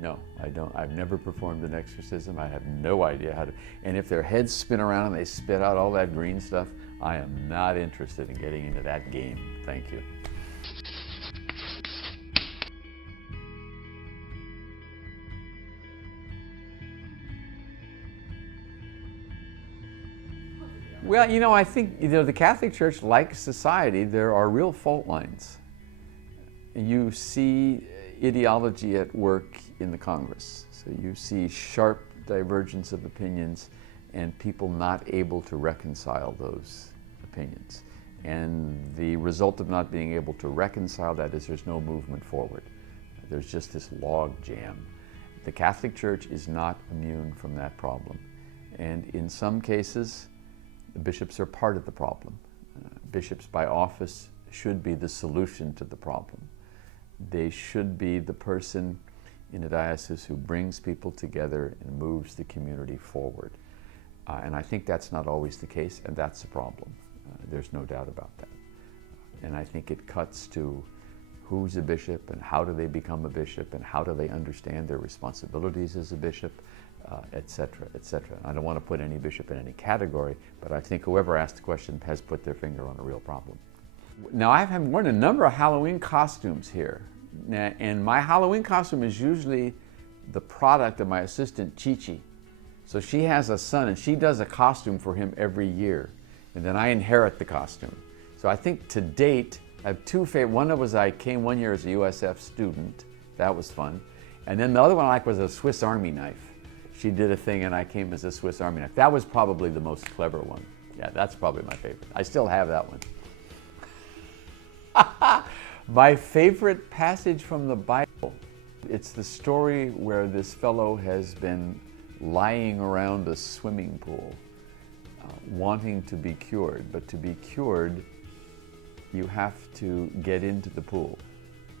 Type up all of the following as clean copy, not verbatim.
No, I don't. I've never performed an exorcism. I have no idea how to. And if their heads spin around and they spit out all that green stuff, I am not interested in getting into that game. Thank you. Well, you know, I think the Catholic Church, like society, there are real fault lines. You see ideology at work in the Congress. So you see sharp divergence of opinions and people not able to reconcile those opinions. And the result of not being able to reconcile that is there's no movement forward. There's just this log jam. The Catholic Church is not immune from that problem. And in some cases, the bishops are part of the problem. Bishops by office should be the solution to the problem. They should be the person in a diocese who brings people together and moves the community forward. And I think that's not always the case, and that's a problem. There's no doubt about that. And I think it cuts to who's a bishop and how do they become a bishop and how do they understand their responsibilities as a bishop, et cetera, et cetera. I don't want to put any bishop in any category, but I think whoever asked the question has put their finger on a real problem. Now, I have worn a number of Halloween costumes here, and my Halloween costume is usually the product of my assistant, Chi-Chi. So she has a son, and she does a costume for him every year, and then I inherit the costume. So I think to date, I have two favorite. One was I came one year as a USF student. That was fun. And then the other one I liked was a Swiss Army knife. She did a thing and I came as a Swiss Army knife. That was probably the most clever one. Yeah, that's probably my favorite. I still have that one. My favorite passage from the Bible, it's the story where this fellow has been lying around a swimming pool, wanting to be cured. But to be cured, you have to get into the pool.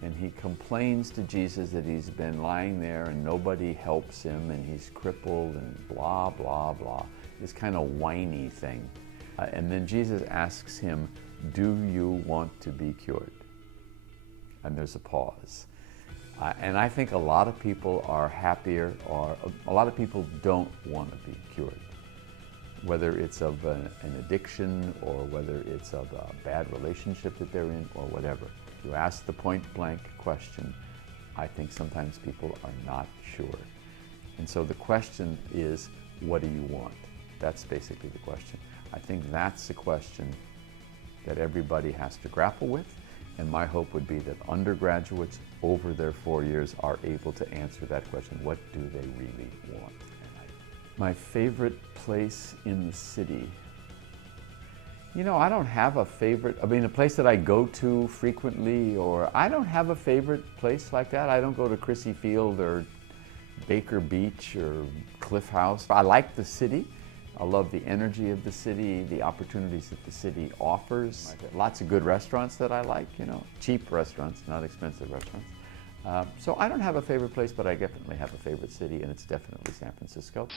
And he complains to Jesus that he's been lying there and nobody helps him and he's crippled and blah, blah, blah. This kind of whiny thing. And then Jesus asks him, do you want to be cured? And there's a pause. And I think a lot of people are happier, or a lot of people don't want to be cured. Whether it's of an addiction or whether it's of a bad relationship that they're in or whatever. You ask the point-blank question, I think sometimes people are not sure. And so the question is, what do you want? That's basically the question. I think that's the question that everybody has to grapple with, and my hope would be that undergraduates over their 4 years are able to answer that question. What do they really want? My favorite place in the city. You know, I don't have a favorite, I mean, a place that I go to frequently, or I don't have a favorite place like that. I don't go to Crissy Field or Baker Beach or Cliff House. I like the city. I love the energy of the city, the opportunities that the city offers. Lots of good restaurants that I like, you know, cheap restaurants, not expensive restaurants. So I don't have a favorite place, but I definitely have a favorite city, and it's definitely San Francisco.